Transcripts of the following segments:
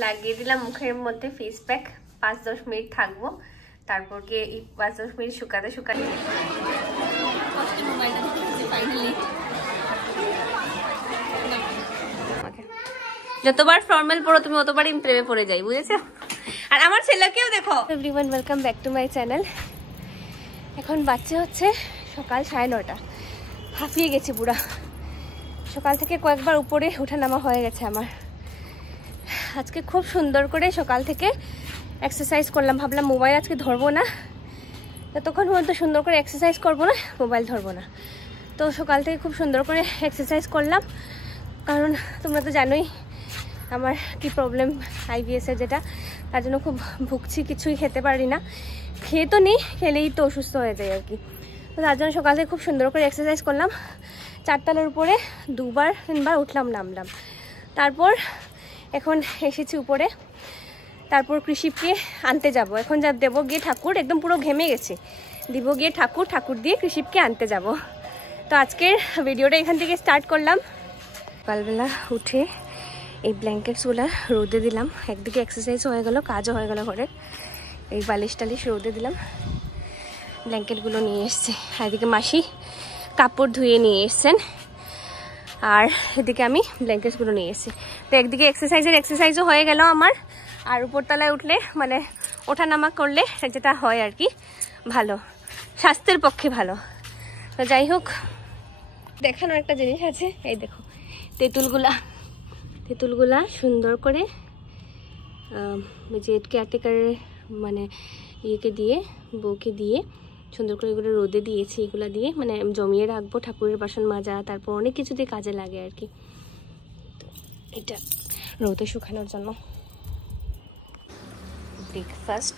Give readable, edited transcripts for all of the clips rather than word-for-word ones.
লাগিয়ে দিলাম মুখের মধ্যে ফেস প্যাক। 5-10 মিনিট থাকবো, তারপর গিয়ে 5-10 মিনিট শুকাতে শুকাতে যতবার ফর্মাল পড়ো তুমি অতবারই প্রেমে পড়ে যাই, বুঝেছো? আর আমার ছেলেকেও দেখো। Everyone, welcome back to my channel. এখন বাচ্চা হচ্ছে সকাল 9:30। হাঁপিয়ে গেছি পুরা। সকাল থেকে কয়েকবার উপরে ওঠা নামা হয়ে গেছে আমার। আজকে খুব সুন্দর করে সকাল থেকে এক্সারসাইজ করলাম। ভাবলাম মোবাইল আজকে ধরবো না, যতক্ষণ পর্যন্ত সুন্দর করে এক্সারসাইজ করবো না মোবাইল ধরবো না। তো সকাল থেকে খুব সুন্দর করে এক্সারসাইজ করলাম, কারণ তোমরা তো জানোই আমার কি প্রবলেম IBS-এর, যেটা তার জন্য খুব ভুগছি, কিছুই খেতে পারি না। খেয়ে তো নেই, খেলেই তো অসুস্থ হয়ে যায় আর কি। তো তার জন্য সকাল থেকে খুব সুন্দর করে এক্সারসাইজ করলাম। 4 তলার উপরে 2-3 উঠলাম নামলাম। তারপর এখন এসেছি উপরে, তারপর কৃষিপকে আনতে যাব। এখন যা দেবো গিয়ে ঠাকুর, একদম পুরো ঘেমে গেছে, দিব গিয়ে ঠাকুর দিয়ে কৃষিপকে আনতে যাব। তো আজকের ভিডিওটা এখান থেকে স্টার্ট করলাম। সকালবেলা উঠে এই ব্ল্যাঙ্কেটসগুলো রোদে দিলাম। একদিকে এক্সারসাইজ হয়ে গেল, কাজও হয়ে গেল ঘরে। এই বালিশ টালিশ রোদে দিলাম, ব্ল্যাঙ্কেটগুলো নিয়ে এসছে। এদিকে মাসি কাপড় ধুয়ে নিয়ে এসছেন, আর এদিকে আমি ব্ল্যাঙ্কেটসগুলো নিয়ে এসেছি। তো একদিকে এক্সারসাইজও হয়ে গেল আমার, আর উপরতলায় উঠলে মানে ওঠানামা করলে যেটা হয় আর কি, ভালো, স্বাস্থ্যের পক্ষে ভালো। তো যাই হোক, দেখানোর একটা জিনিস আছে। এই দেখো তেঁতুলগুলা সুন্দর করে যে কেয়ারটেকারের মানে ইয়েকে দিয়ে, বউকে দিয়ে সুন্দর করে এগুলো রোদে দিয়েছি। এগুলো দিয়ে মানে জমিয়ে রাখবো, ঠাকুরের বাসন মাজা, তারপর অনেক কিছু দিয়ে কাজে লাগে আর কি। তো এটা রোদে শুকানোর জন্য। ব্রেকফাস্ট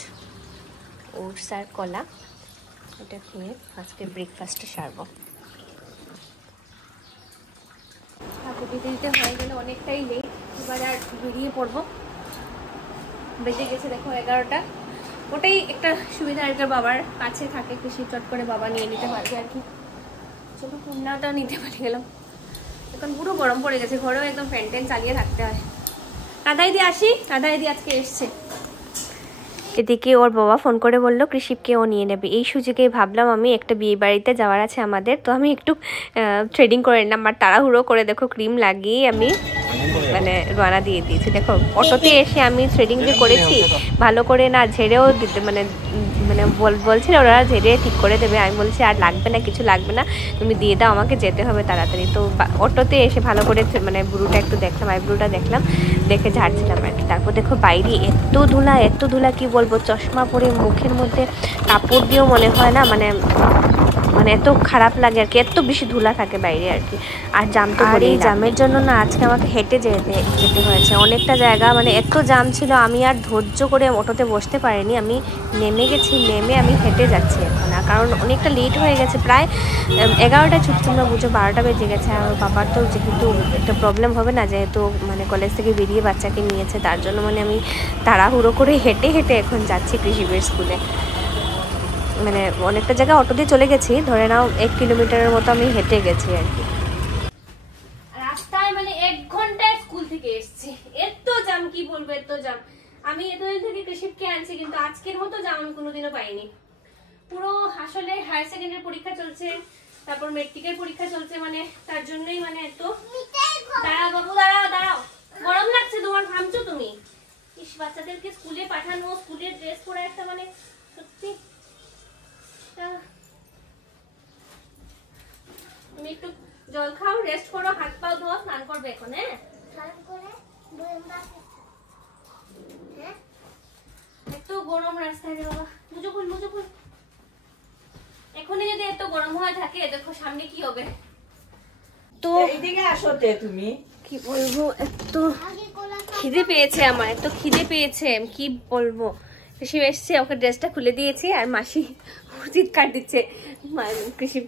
ওটস আর কলা, এটা খেয়ে আজকে ব্রেকফাস্টে সারবো। ঠাকুর দিতে হয়ে গেলে অনেকটাই লেট, এবার আর বেরিয়ে পড়বো। বেজে গেছে দেখো 11টা। ওটাই একটা সুবিধা আর কি, বাবার কাছে থাকে, খুশি চট করে বাবা নিয়ে নিতে পারবে আর কি। চলো কুমড়াটা নিতে পারি গেলাম। এখন পুরো গরম পড়ে গেছে, ঘরেও একদম ফ্যান ট্যান চালিয়ে থাকতে হয়। দাদাইদি আসি, দাদাইদি আজকে এসছে। এদিকে ওর বাবা ফোন করে বললো কৃষিপকে ও নিয়ে নেবে। এই সুযোগে ভাবলাম আমি একটা বিয়ে বাড়িতে যাওয়ার আছে আমাদের, তো আমি একটু থ্রেডিং করে নিলাম। আর তাড়াহুড়ো করে দেখো ক্রিম লাগিয়ে আমি মানে রওনা দিয়ে দিয়েছি। দেখো অটোতে এসে আমি থ্রেডিং যে করেছি, ভালো করে না ঝেড়েও দিতে মানে বলছিল ওরা ঝেড়ে ঠিক করে দেবে। আমি বলছি আর লাগবে না, কিছু লাগবে না, তুমি দিয়ে দাও, আমাকে যেতে হবে তাড়াতাড়ি। তো অটোতে এসে ভালো করে মানে ব্রুটা একটু দেখলাম, আইব্রুটা দেখলাম, দেখে ঝাড়ছিলাম আর কি। তারপর দেখো বাইরে এত ধুলা কি বলবো, চশমা পরে মুখের মধ্যে কাপড় দিয়েও মনে হয় না, মানে এত খারাপ লাগে আর কি, এত বেশি ধুলা থাকে বাইরে আর কি। আর জাম তো এই জামের জন্য না আজকে আমাকে হেঁটে যেতে হয়েছে অনেকটা জায়গা, মানে এত জাম ছিল, আমি আর ধৈর্য করে অটোতে বসতে পারিনি। আমি নেমে গেছি, নেমে আমি হেঁটে যাচ্ছি এখন, কারণ অনেকটা লেট হয়ে গেছে। প্রায় 11টায় ছুটি, তোমরা বুঝো 12টা বেজে গেছে। আর বাবার তো যেহেতু একটা প্রবলেম হবে না, যেহেতু মানে কলেজ থেকে বেরিয়ে বাচ্চাকে নিয়েছে, তার জন্য মানে আমি তাড়াহুড়ো করে হেঁটে এখন যাচ্ছি কৃষিবের স্কুলে। মানে অনেকটা জায়গা অটো দিয়ে চলে গেছি, ধরে নাও 1 কিলোমিটারের মতো আমি হেঁটে গেছি আর কি। রাস্তায় মানে 1 ঘন্টায় স্কুল থেকে এসেছি, এত জ্যাম কি বলবো, এত জ্যাম। আমি এতদিন থেকে কৃষিপকে আনছি, কিন্তু আজকের মতো জ্যাম আমি কোনোদিনও পাইনি। পুরো আসলে হায়ার সেকেন্ডারি পরীক্ষা চলছে, তারপর মেট্রিকের পরীক্ষা চলছে, মানে তার জন্যই মানে এত। দাঁড়াও বাবু, দাঁড়াও, গরম লাগছে তোমার, ঘামছো তুমি। ইস, বাচ্চাদেরকে স্কুলে পাঠানো, স্কুলের ড্রেস পরা একটা মানে সত্যি। তুমি একটু জল খাও, রেস্ট করো, হাত পা ধোয়া, স্নান করবে এখন। এত গরম রাস্তায় রে বাবা, মুজো খুল। এখনই যদি এত গরম হয়ে থাকে, দেখো সামনে কি হবে। তো এইদিকে আসোতে তুমি কি বলবো, এত খিদে পেয়েছে আমার, এত খিদে পেয়েছে কি বলবো। কৃষি এসছে, ওকে ড্রেসটা খুলে দিয়েছি, আর মাসি চিৎকার দিচ্ছে কৃষি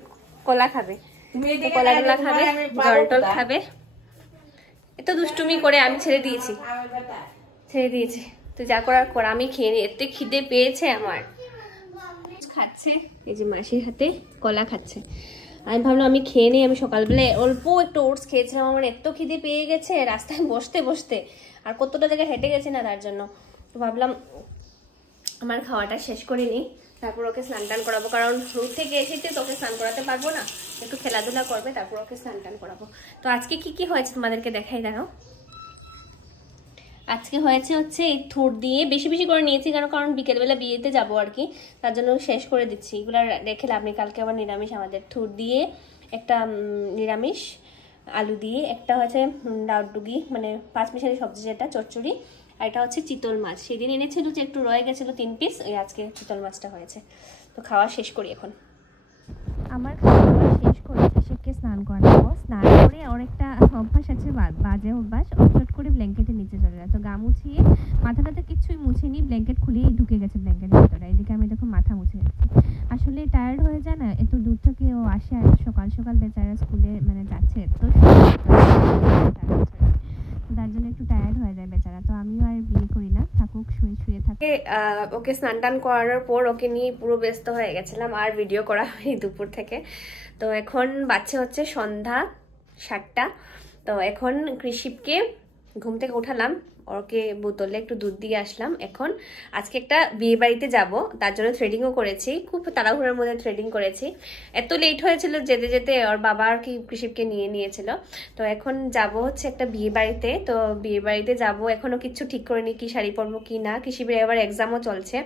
কলা খাবে, কলা খাবে, জল টল খাবে। এত দুষ্টুমি করে আমি ছেড়ে দিয়েছি। তো যা করার কর, আমি খেয়ে নি, এত খিদে পেয়েছে আমার। খাচ্ছে, এই যে মাসির হাতে কলা খাচ্ছে। আমি ভাবলাম আমি খেয়ে নিই। আমি সকালবেলায় অল্প একটু ওটস খেয়েছিলাম, আমার এত খিদে পেয়ে গেছে রাস্তায় বসতে আর কতটা জায়গায় হেঁটে গেছি না তার জন্য। তো ভাবলাম আমার খাওয়াটা শেষ করে নিই, তারপর ওকে স্নান টান করাবো, কারণ রোদ থেকে এসেছি তো ওকে স্নান করাতে পারবো না, একটু খেলাধুলা করবে, তারপর ওকে স্নান টান করাবো। তো আজকে কি কি হয়েছে তোমাদেরকে দেখাই দাও। আজকে হচ্ছে এই থুর দিয়ে বেশি বেশি করে নিয়েছি, কারণ বিকেলবেলা বিয়েতে যাবো আর কি, তার জন্য শেষ করে দিচ্ছি। এগুলো রেখে লাভ নেই, কালকে আবার নিরামিষ আমাদের। থুর দিয়ে একটা নিরামিষ, আলু দিয়ে একটা হচ্ছে ডাউডুগি মানে পাঁচমিশালি সবজি যেটা চচ্চড়ি, আর এটা হচ্ছে চিতল মাছ। সেদিন এনেছিল যে একটু রয়ে গেছিলো 3 পিস, ওই আজকে চিতল মাছটা হয়েছে। তো খাওয়া শেষ করি এখন। আমার খাওয়া শেষ করে শিবকে স্নান করাবো। স্নান করে ওর একটা অভ্যাস আছে, বাজে অভ্যাস, চট করে ব্ল্যাঙ্কেটের নিচে চলে যায়। তো গা মুছিয়ে মাথাটাতে কিছুই মুছেনি, ব্ল্যাঙ্কেট খুলেই ঢুকে গেছে ব্ল্যাঙ্কেটের ভিতরে। এদিকে আমি দেখো মাথা মুছে যাচ্ছি, আসলে টায়ার্ড হয়ে যায় না, এত দূর থেকে ও আসে আর সকাল সকাল বেচারা স্কুলে মানে যাচ্ছে, তো তার জন্য একটু টায়ার্ড হয়ে যায় বেচারা। তো আমিও আর বিয়ে করি না, থাকুক শুয়ে থাকে। ওকে স্নান টান করানোর পর ওকে নিয়ে পুরো ব্যস্ত হয়ে গেছিলাম, আর ভিডিও করা হয়নি দুপুর থেকে। তো এখন বাচ্চা হচ্ছে সন্ধ্যা 7টা। তো এখন কৃষিপকে ঘুম থেকে উঠালাম, ওকে বোতলে একটু দুধ দিয়ে আসলাম। এখন আজকে একটা বিয়ে বাড়িতে যাব, তার জন্য থ্রেডিংও করেছি, খুব তাড়াহুড়োর মধ্যে থ্রেডিং করেছি। এত লেট হয়েছিল, যেতে যেতে ওর বাবা আর কি কৃষিপকে নিয়ে নিয়েছিল। তো এখন যাব হচ্ছে একটা বিয়ে বাড়িতে। তো বিয়ে বাড়িতে যাব, এখনো কিছু ঠিক করিনি কি শাড়ি পরবো কি না। কৃষিপের এবার এক্সামও চলছে,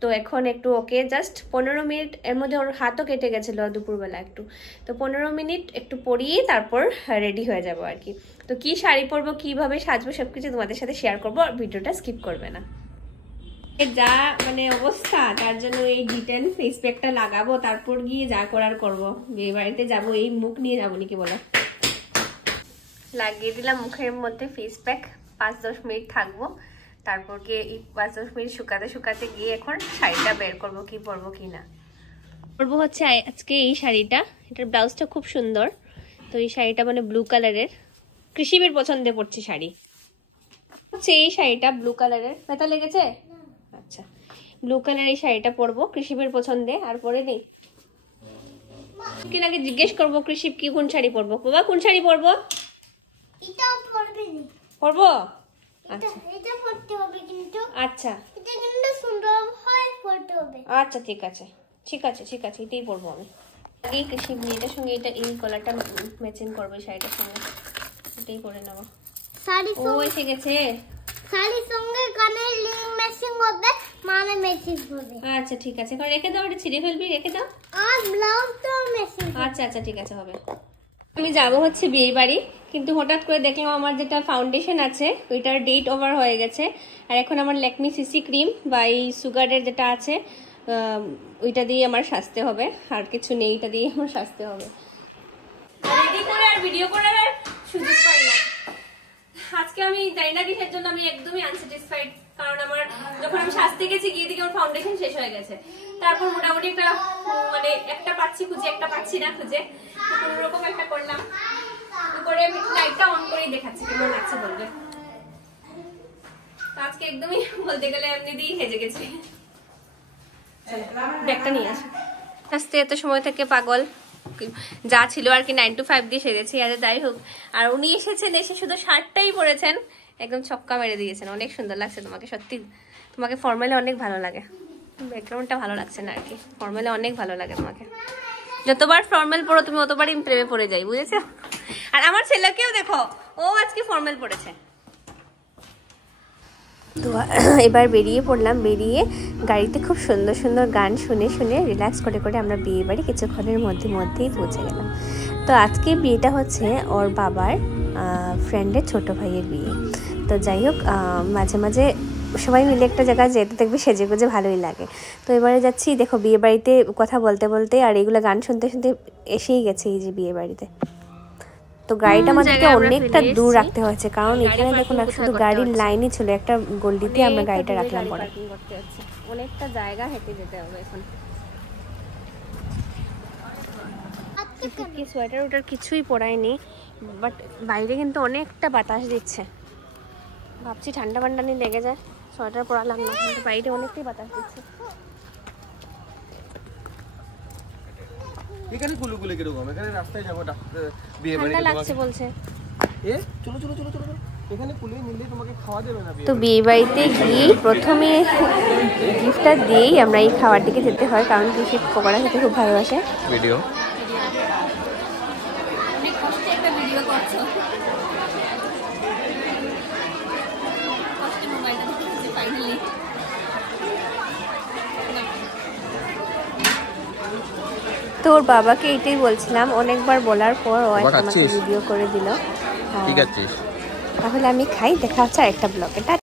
তো এখন একটু ওকে জাস্ট 15 মিনিট, এর মধ্যে ওর হাতও কেটে গেছিলো দুপুরবেলা একটু, তো 15 মিনিট একটু পরিয়ে তারপর রেডি হয়ে যাব আর কি। তো কি শাড়ি পরবো, কিভাবে সাজবো, সবকিছু তোমাদের সাথে শেয়ার করবো, আর ভিডিওটা স্কিপ করবে না। যা মানে অবস্থা, তার জন্য এই ডিটেন ফেস প্যাকটা লাগাবো, তারপর গিয়ে যা করার করবো। বিয়ে বাড়িতে যাবো, এই মুখ নিয়ে যাবো নাকি বলো। লাগিয়ে দিলাম মুখের মধ্যে ফেস প্যাক, 5-10 মিনিট থাকবো, তারপর গিয়ে এই 5-10 মিনিট শুকাতে গিয়ে এখন শাড়িটা বের করবো, কি পরবো কি না। পরবো হচ্ছে আজকে এই শাড়িটা, এটার ব্লাউজটা খুব সুন্দর। তো এই শাড়িটা মানে ব্লু কালারের, কৃষিবের পছন্দে পড়ছে শাড়ি হচ্ছে এই শাড়িটা ব্লু কালারের। ব্যথা লেগেছে? আচ্ছা, ব্লু কালারের এই শাড়িটা পরবো, কৃষিবের পছন্দে। আর পরে নেই আগে জিজ্ঞেস করবো কৃষিব কি কোন শাড়ি পরবো। বাবা কোন শাড়ি পরবো? পরবো? আচ্ছা আচ্ছা ঠিক আছে এটাই পরবো আমি। এই কৃষিব এটার সঙ্গে এটা এই কলারটা ম্যাচিং করবো শাড়িটার সঙ্গে, এটাই পরে নেবো। ও এসে গেছে, শাড়ির সঙ্গে কানের লিং ম্যাচিং হবে, মানে ম্যাচিং হবে। আচ্ছা ঠিক আছে, কারণ রেখে দাও, এটা ছিঁড়ে ফেলবি, রেখে দাও। আর ব্লাউজটাও ম্যাচিং। আচ্ছা ঠিক আছে হবে। আমি যাবো হচ্ছে বিয়ে বাড়ি, কিন্তু হঠাৎ করে দেখলাম আমার যেটা ফাউন্ডেশন আছে ওইটার ডেট ওভার হয়ে গেছে, আর এখন আমার ল্যাকমি সিসি ক্রিম বা এই সুগারের যেটা আছে ওইটা দিয়ে আমার সাজতে হবে, আর কিছু নেই, এটা দিয়ে আমার সাজতে হবে। রেডি করে আর ভিডিও করার আর সুযোগ পাই না আজকে। আমি জানি না কিসের জন্য আমি একদমই আনস্যাটিসফাইড, কারণ আমার যখন আমি সাজতে গেছি গিয়ে দিকে আমার ফাউন্ডেশন শেষ হয়ে গেছে। তারপর মোটামুটি একটা মানে একটা পাচ্ছি খুঁজে, একটা পাচ্ছি না খুঁজে, কোনো রকম একটা করলাম। করে আমি লাইটটা অন করেই দেখাচ্ছি কেমন লাগছে বলবে। আজকে একদমই বলতে গেলে এমনি দিয়েই হেজে গেছি। ব্যাগটা নিয়ে আসি। আসতে এত সময় থেকে পাগল যা ছিল আর কি 9 to 5 দিয়ে সেজেছি, আর যাই হোক। আর উনি এসেছেন, এসে শুধু শার্টটাই পরেছেন, একদম ছক্কা মেরে দিয়েছেন। অনেক সুন্দর লাগছে তোমাকে, সত্যি তোমাকে ফর্মালে অনেক ভালো লাগে। ব্যাকগ্রাউন্ডটা ভালো লাগছে না আর কি, ফর্মালে অনেক ভালো লাগে তোমাকে। যতবার ফর্মাল পরো তুমি অতবারই প্রেমে পড়ে যাই, বুঝেছো? আর আমার ছেলেকেও দেখো, ও আজকে ফর্মাল পড়েছে। তো এবার বেরিয়ে পড়লাম, বেরিয়ে গাড়িতে খুব সুন্দর সুন্দর গান শুনে শুনে রিল্যাক্স করে করে আমরা বিয়ে বাড়ি কিছুক্ষণের মধ্যেই পৌঁছে গেলাম। তো আজকে বিয়েটা হচ্ছে ওর বাবার ফ্রেন্ডের ছোট ভাইয়ের বিয়ে। তো যাই হোক, মাঝে মাঝে সবাই মিলে একটা জায়গায় যেতে দেখবে সেজে গুজে ভালোই লাগে। তো এবারে যাচ্ছি, দেখো বিয়ে বাড়িতে কথা বলতে বলতে আর এগুলো গান শুনতে শুনতে এসেই গেছে এই যে বিয়ে বাড়িতে। তো গাড়িটা আমাদেরকে অনেকটা দূর রাখতে হয়েছে, কারণ এখানে দেখুন শুধু গাড়ির লাইনই ছিল, একটা গলিতে আমরা গাড়িটা রাখলাম পরে। অনেকটা জায়গা হেঁটে যেতে হবে এখন। কি সোয়েটার ওটার কিছুই পরায়নি, বাট বাইরে কিন্তু অনেকটা বাতাস দিচ্ছে। ভাবছি ঠান্ডা ঠান্ডা নিয়ে লেগে যায়, সোয়েটার পরালাম না, কিন্তু বাইরে অনেকটাই বাতাস দিচ্ছে। এখানে কুলুকুলি কিরকম, এখানে রাস্তায় যাবো বিয়ে বাড়ি ঠান্ডা লাগছে বলছে। এ চলো চলো চলো চলো তো বিয়ে বাড়িতে গিয়ে প্রথমে গিফটটা দিয়েই আমরা এই খাবারটিকে যেতে হয়, কারণ কৃষি পকোড়া খেতে খুব ভালোবাসে। ভিডিও অনেক কষ্টে একটা ভিডিও করছো, কষ্টে মোবাইলটা দেখতে ফাইনালি। তোর বাবাকে এটাই বলছিলাম, অনেকবার বলার পর ও আমাকে ভিডিও করে দিল। ঠিক আছে, তাহলে আমি খাই, দেখা হচ্ছে আরেকটা ব্লগে।